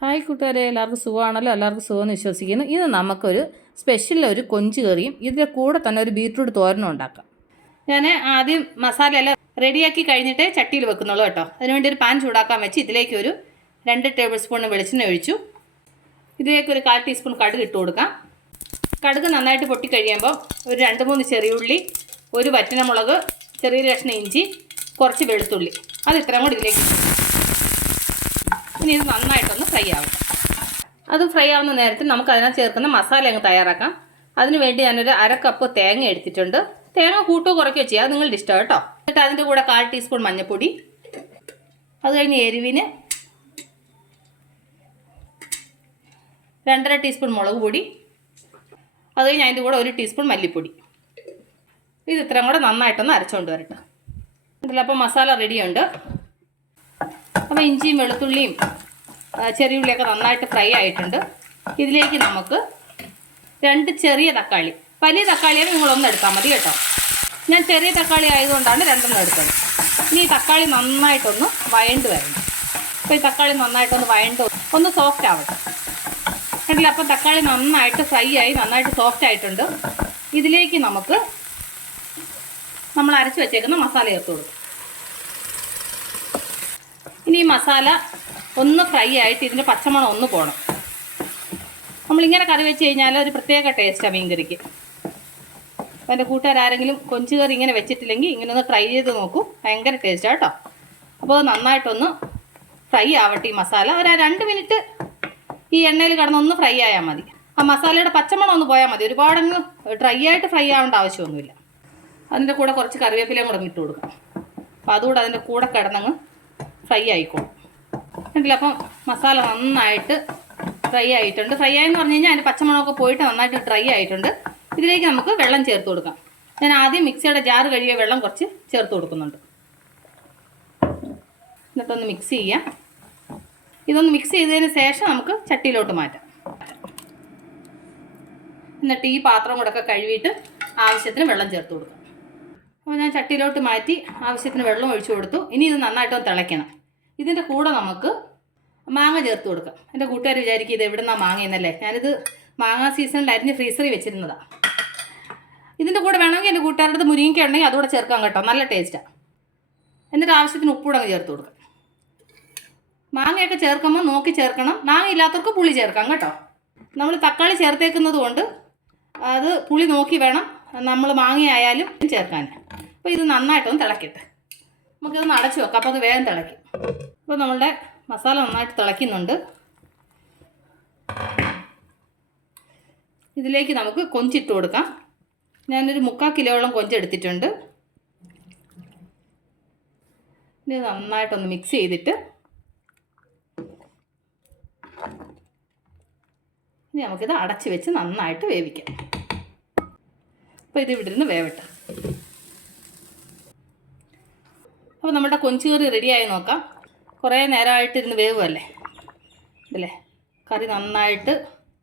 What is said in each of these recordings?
Hi കൂട്ടുകാരെ എല്ലാവർക്കും സുഖമാണല്ലോ? എല്ലാവർക്കും സുഖമെന്ന് വിശ്വസിക്കുന്നു. ഇത് നമുക്കൊരു സ്പെഷ്യൽ ഒരു കൊഞ്ച് കറിയും ഇതിന്റെ കൂടെ തന്നെ ഒരു ബീറ്റ്റൂട്ട് തോരനും ഉണ്ടാക്കാം. ഞാൻ ആദ്യം മസാല എല്ലാം റെഡിയാക്കി കഴിഞ്ഞിട്ട് ചട്ടിയിൽ വെക്കുന്നുള്ളൂ കേട്ടോ. അതിനുവേണ്ടി ഒരു പാൻ ചൂടാക്കാൻ വെച്ച് ഇതിലേക്ക് ഒരു രണ്ട് ടേബിൾ സ്പൂൺ വെളിച്ചെണ്ണ ഒഴിച്ചു. ഇതിലേക്ക് ഒരു കാൽ ടീസ്പൂൺ കടുക് ഇട്ട് കൊടുക്കാം. കടുക് നന്നായിട്ട് പൊട്ടി കഴിയുമ്പോൾ ഒരു രണ്ട് മൂന്ന് ചെറിയ ഉള്ളി ഒരു വറ്റനമുളക് ചെറിയ കഷ്ണം ഇഞ്ചി കുറച്ച് വെളുത്തുള്ളി. അത് ഇത്രയും കൂടി ഇതിലേക്ക്. ഇനി ഇത് നന്നായിട്ടൊന്ന് ഫ്രൈ ആവും അത് ഫ്രൈ ആവുന്ന നേരത്തിൽ നമുക്ക് അതിനകത്ത് ചേർക്കുന്ന മസാല അങ്ങ് തയ്യാറാക്കാം. അതിനുവേണ്ടി ഞാനൊരു അര കപ്പ് തേങ്ങ എടുത്തിട്ടുണ്ട്. തേങ്ങ കൂട്ടോ കുറയ്ക്കുകയോ ചെയ്യാം. നിങ്ങളുടെ ഇഷ്ടം കേട്ടോ. എന്നിട്ട് അതിന്റെ കൂടെ കാൽ ടീസ്പൂൺ മഞ്ഞൾപ്പൊടി അത് കഴിഞ്ഞ് എരിവിന് രണ്ടര ടീസ്പൂൺ മുളക് പൊടി. അത് കഴിഞ്ഞ് അതിന്റെ കൂടെ ഒരു ടീസ്പൂൺ മല്ലിപ്പൊടി. ഇത് ഇത്രയും കൂടെ നന്നായിട്ടൊന്ന് അരച്ചുകൊണ്ട് വരട്ടെ. ഇതിലപ്പോൾ മസാല റെഡിയുണ്ട് അപ്പോൾ ഇഞ്ചിയും വെളുത്തുള്ളിയും ചെറിയ ചെറിയുള്ളിയൊക്കെ നന്നായിട്ട് ഫ്രൈ ആയിട്ടുണ്ട്. ഇതിലേക്ക് നമുക്ക് രണ്ട് ചെറിയ തക്കാളി വലിയ തക്കാളിയാണ് നിങ്ങളൊന്ന് എടുത്താൽ മതി കേട്ടോ. ഞാൻ ചെറിയ തക്കാളി ആയതുകൊണ്ടാണ് രണ്ടെണ്ണം എടുത്തത്. ഇനി ഈ തക്കാളി നന്നായിട്ടൊന്ന് വയണ്ട് വരണം. അപ്പോൾ ഈ തക്കാളി നന്നായിട്ടൊന്ന് വയണ്ട് ഒന്ന് സോഫ്റ്റ് ആവട്ടെ കണ്ടില്ല? അപ്പം തക്കാളി നന്നായിട്ട് ഫ്രൈ ആയി നന്നായിട്ട് സോഫ്റ്റ് ആയിട്ടുണ്ട്. ഇതിലേക്ക് നമുക്ക് നമ്മൾ അരച്ച് വെച്ചേക്കുന്ന മസാല ചേർത്ത് കൊടുക്കും. ഇനി ഈ മസാല ഒന്ന് ഫ്രൈ ആയിട്ട് ഇതിന്റെ പച്ചമണം ഒന്ന് പോകണം നമ്മളിങ്ങനെ കറി വെച്ച് കഴിഞ്ഞാൽ ഒരു പ്രത്യേക ടേസ്റ്റാണ് മീൻ കറിക്ക് അപ്പോൾ എന്റെ കൂട്ടുകാരെങ്കിലും കൊഞ്ച് കറി ഇങ്ങനെ വെച്ചിട്ടില്ലെങ്കിൽ ഇങ്ങനെ ഒന്ന് ട്രൈ ചെയ്ത് നോക്കൂ. ഭയങ്കര ടേസ്റ്റാണ് കേട്ടോ. അപ്പോൾ നന്നായിട്ടൊന്ന് ഫ്രൈ ആവട്ടെ ഈ മസാല. ഒരു രണ്ട് മിനിറ്റ് ഈ എണ്ണയിൽ കിടന്നൊന്ന് ഫ്രൈ ആയാൽ മതി. ആ മസാലയുടെ പച്ചമണം ഒന്ന് പോയാൽ മതി. ഒരുപാടങ്ങ് ഡ്രൈ ആയിട്ട് ഫ്രൈ ആവേണ്ട ആവശ്യമൊന്നുമില്ല. അതിന്റെ കൂടെ കുറച്ച് കറിവേപ്പിലയും കൂടെ ഇട്ട് കൊടുക്കാം. അപ്പോൾ അതുകൂടെ അതിന്റെ കൂടെ കിടന്നങ്ങ് ഫ്രൈ ആയിക്കോളും കണ്ടില്ല? അപ്പം മസാല നന്നായിട്ട് ഫ്രൈ ആയിട്ടുണ്ട്. ഫ്രൈ ആയെന്ന് പറഞ്ഞു കഴിഞ്ഞാൽ അതിന്റെ പച്ചമുളകൊക്കെ പോയിട്ട് നന്നായിട്ട് ഡ്രൈ ആയിട്ടുണ്ട്. ഇതിലേക്ക് നമുക്ക് വെള്ളം ചേർത്ത് കൊടുക്കാം. ഞാൻ ആദ്യം മിക്സിയുടെ ജാർ കഴുകിയ വെള്ളം കുറച്ച് ചേർത്ത് കൊടുക്കുന്നുണ്ട്. എന്നിട്ടൊന്ന് മിക്സ് ചെയ്യാം. ഇതൊന്ന് മിക്സ് ചെയ്തതിന് ശേഷം നമുക്ക് ചട്ടിയിലോട്ട് മാറ്റാം. എന്നിട്ട് ഈ പാത്രം കൂടെ ഒക്കെ കഴുകിയിട്ട് ആവശ്യത്തിന് വെള്ളം ചേർത്ത് കൊടുക്കാം. അപ്പോൾ ഞാൻ ചട്ടിയിലോട്ട് മാറ്റി ആവശ്യത്തിന് വെള്ളം ഒഴിച്ചു കൊടുത്തു. ഇനി ഇത് നന്നായിട്ടൊന്ന് തിളയ്ക്കണം. ഇതിന്റെ കൂടെ നമുക്ക് മാങ്ങ ചേർത്ത് കൊടുക്കാം. എന്റെ കൂട്ടുകാർ വിചാരിക്കും ഇത് എവിടെ നിന്നാണ് മാങ്ങയെന്നല്ലേ? ഞാനിത് മാങ്ങ സീസണിൽ അരിഞ്ഞ് ഫ്രീസറിൽ വെച്ചിരുന്നതാണ് ഇതിന്റെ കൂടെ വേണമെങ്കിൽ എന്റെ കൂട്ടുകാരുടെ അടുത്ത് മുരിങ്ങയ്ക്ക ഉണ്ടെങ്കിൽ അതുകൂടെ ചേർക്കാം കേട്ടോ. നല്ല ടേസ്റ്റാണ് എന്നിട്ട് ആവശ്യത്തിന് ഉപ്പൂടെ അങ്ങ് ചേർത്ത് കൊടുക്കാം. മാങ്ങയൊക്കെ ചേർക്കുമ്പോൾ നോക്കി ചേർക്കണം. മാങ്ങ ഇല്ലാത്തവർക്ക് പുളി ചേർക്കാം കേട്ടോ. നമ്മൾ തക്കാളി ചേർത്തേക്കുന്നത് കൊണ്ട് അത് പുളി നോക്കി വേണം നമ്മൾ മാങ്ങയായാലും ചേർക്കാൻ. അപ്പോൾ ഇത് നന്നായിട്ടൊന്ന് തിളക്കട്ടെ. നമുക്കിതൊന്ന് അടച്ചു വെക്കാം. അപ്പോൾ അത് വേഗം തിളയ്ക്കും. അപ്പോൾ നമ്മളുടെ മസാല നന്നായിട്ട് തിളയ്ക്കുന്നുണ്ട്. ഇതിലേക്ക് നമുക്ക് കൊഞ്ചിട്ട് കൊടുക്കാം. ഞാനൊരു മുക്കാൽ കിലോയോളം കൊഞ്ചെടുത്തിട്ടുണ്ട് ഇത് നന്നായിട്ടൊന്ന് മിക്സ് ചെയ്തിട്ട് ഇനി നമുക്കിത് അടച്ച് വെച്ച് നന്നായിട്ട് വേവിക്കാം. അപ്പോൾ ഇത് ഇവിടെ നിന്ന് വേവട്ടെ. അപ്പോൾ നമ്മുടെ കൊഞ്ചുകറി റെഡിയായി നോക്കാം. കുറേ നേരമായിട്ട് ഇരുന്ന് വേവുമല്ലേ ഇതല്ലേ? കറി നന്നായിട്ട്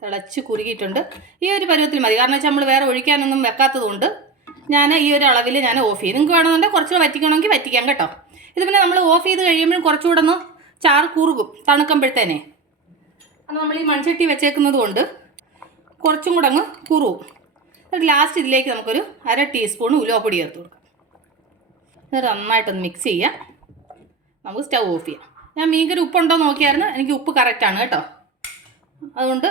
തിളച്ച് കുരുകിയിട്ടുണ്ട് ഈ ഒരു പരുവത്തിൽ മതി. കാരണം വെച്ചാൽ നമ്മൾ വേറെ ഒഴിക്കാനൊന്നും വെക്കാത്തതുകൊണ്ട് ഞാൻ ഈ ഒരു അളവിൽ ഞാൻ ഓഫ് ചെയ്യും. നിങ്ങൾക്ക് വേണമെന്നുണ്ടെങ്കിൽ കുറച്ചുകൂടെ വറ്റിക്കണമെങ്കിൽ വറ്റിക്കാം കേട്ടോ. ഇത് പിന്നെ നമ്മൾ ഓഫ് ചെയ്ത് കഴിയുമ്പോഴും കുറച്ചുകൂടെ ഒന്ന് ചാറ് കുറുകും തണുക്കുമ്പോഴത്തേനെ. അത് നമ്മൾ ഈ മൺചട്ടി വെച്ചേക്കുന്നത് കൊണ്ട് കുറച്ചും കൂടെ അങ്ങ് കുറുവും എന്നിട്ട് ലാസ്റ്റ് ഇതിലേക്ക് നമുക്കൊരു അര ടീസ്പൂൺ ഉലുവപ്പൊടി ചേർത്ത് കൊടുക്കാം. എന്നിട്ട് നന്നായിട്ടൊന്ന് മിക്സ് ചെയ്യാം. നമുക്ക് സ്റ്റൗ ഓഫ് ചെയ്യാം. ഞാൻ മീൻകറി ഉപ്പുണ്ടോ നോക്കിയായിരുന്നു. എനിക്ക് ഉപ്പ് കറക്റ്റാണ് കേട്ടോ. അതുകൊണ്ട്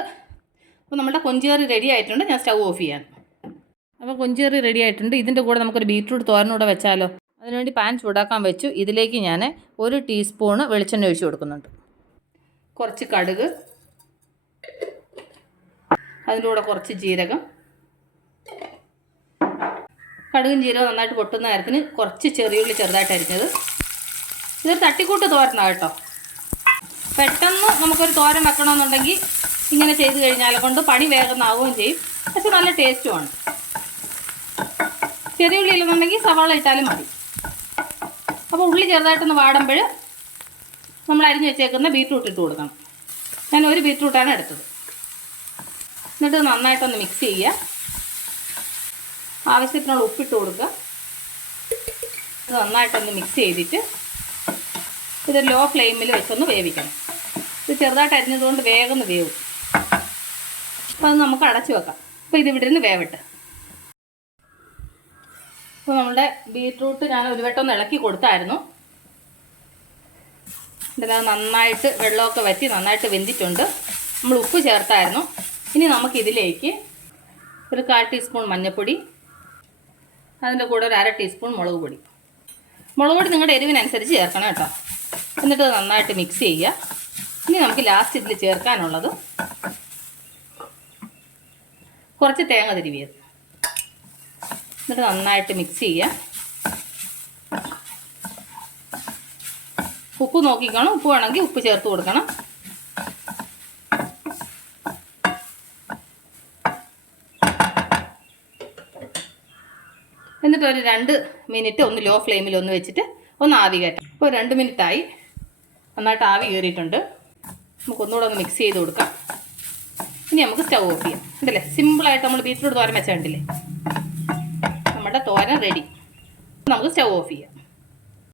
അപ്പോൾ നമ്മുടെ കൊഞ്ചേറി റെഡി ആയിട്ടുണ്ട്. ഞാൻ സ്റ്റൗ ഓഫ് ചെയ്യാൻ. അപ്പോൾ കൊഞ്ചേറി റെഡി ആയിട്ടുണ്ട്. ഇതിന്റെ കൂടെ നമുക്കൊരു ബീറ്റ്റൂട്ട് തോരനൂടെ വെച്ചാലോ. അതിനുവേണ്ടി പാൻ ചൂടാക്കാൻ വെച്ചു. ഇതിലേക്ക് ഞാൻ ഒരു ടീസ്പൂണ് വെളിച്ചെണ്ണ ഒഴിച്ചു കൊടുക്കുന്നുണ്ട്. കുറച്ച് കടുക്. അതിന്റെ കൂടെ കുറച്ച് ജീരകം. കടുകും ജീരകം നന്നായിട്ട് പൊട്ടുന്ന നേരത്തിന് കുറച്ച് ചെറിയുള്ളി ചെറുതായിട്ട് ഇതൊരു തട്ടിക്കൂട്ട് തോരനാണ് കേട്ടോ. പെട്ടെന്ന് നമുക്കൊരു തോരൻ വെക്കണമെന്നുണ്ടെങ്കിൽ ഇങ്ങനെ ചെയ്ത് കഴിഞ്ഞാൽ കൊണ്ട് പണി വേഗം ആവുകയും ചെയ്യും. പക്ഷെ നല്ല ടേസ്റ്റുമാണ് ചെറിയ ഉള്ളി ഇല്ലെന്നുണ്ടെങ്കിൽ സവാള ഇട്ടാലും മതി. അപ്പോൾ ഉള്ളി ചെറുതായിട്ടൊന്ന് വാടുമ്പോൾ നമ്മൾ അരിഞ്ഞ് വെച്ചേക്കുന്ന ബീറ്റ്റൂട്ട് ഇട്ട് കൊടുക്കണം. ഞാൻ ഒരു ബീറ്റ്റൂട്ടാണ് എടുത്തത്. എന്നിട്ട് നന്നായിട്ടൊന്ന് മിക്സ് ചെയ്യുക. ആവശ്യത്തിനുള്ള ഉപ്പിട്ട് കൊടുക്കുക. നന്നായിട്ടൊന്ന് മിക്സ് ചെയ്തിട്ട് ഇത് ലോ ഫ്ലെയിമിൽ വെച്ചൊന്ന് വേവിക്കണം. ഇത് ചെറുതായിട്ട് അരിഞ്ഞതുകൊണ്ട് വേഗം വേവും. അപ്പോൾ അത് നമുക്ക് അടച്ചു വെക്കാം. അപ്പോൾ ഇത് ഇവിടെ നിന്ന് വേവട്ടെ. അപ്പോൾ നമ്മുടെ ബീട്രൂട്ട് ഞാൻ ഒരു വട്ടം ഒന്ന് ഇളക്കി കൊടുത്തായിരുന്നു. ഇതിനകത്ത് നന്നായിട്ട് വെള്ളമൊക്കെ വറ്റി നന്നായിട്ട് വെന്തിട്ടുണ്ട്. നമ്മൾ ഉപ്പ് ചേർത്തായിരുന്നു. ഇനി നമുക്കിതിലേക്ക് ഒരു കാൽ ടീസ്പൂൺ മഞ്ഞൾപ്പൊടി അതിന്റെ കൂടെ ഒരു അര ടീസ്പൂൺ മുളക് പൊടി. മുളക് പൊടി നിങ്ങളുടെ എരിവിനനുസരിച്ച് ചേർക്കണം കേട്ടോ. എന്നിട്ട് നന്നായിട്ട് മിക്സ് ചെയ്യുക. ഇനി നമുക്ക് ലാസ്റ്റ് ഇതിൽ ചേർക്കാനുള്ളത് കുറച്ച് തേങ്ങ തിരുവിയത്. എന്നിട്ട് നന്നായിട്ട് മിക്സ് ചെയ്യുക. ഉപ്പ് നോക്കിക്കണം. ഉപ്പ് വേണമെങ്കിൽ ഉപ്പ് ചേർത്ത് കൊടുക്കണം. എന്നിട്ട് ഒരു രണ്ട് മിനിറ്റ് ഒന്ന് ലോ ഫ്ലെയിമിൽ ഒന്ന് വെച്ചിട്ട് ഒന്ന് ആവി കയറ്റാം ഇപ്പോൾ രണ്ട് മിനിറ്റായി നന്നായിട്ട് ആവി കയറിയിട്ടുണ്ട്. നമുക്ക് ഒന്നുകൂടെ ഒന്ന് മിക്സ് ചെയ്ത് കൊടുക്കാം. ഇനി നമുക്ക് സ്റ്റൗ ഓഫ് ചെയ്യാം. ഉണ്ടല്ലേ സിമ്പിളായിട്ട് നമ്മൾ ബീറ്റ്റൂട്ട് തോരൻ വെച്ചാൽ ഉണ്ടല്ലേ നമ്മുടെ തോരൻ റെഡി നമുക്ക് സ്റ്റൗ ഓഫ് ചെയ്യാം.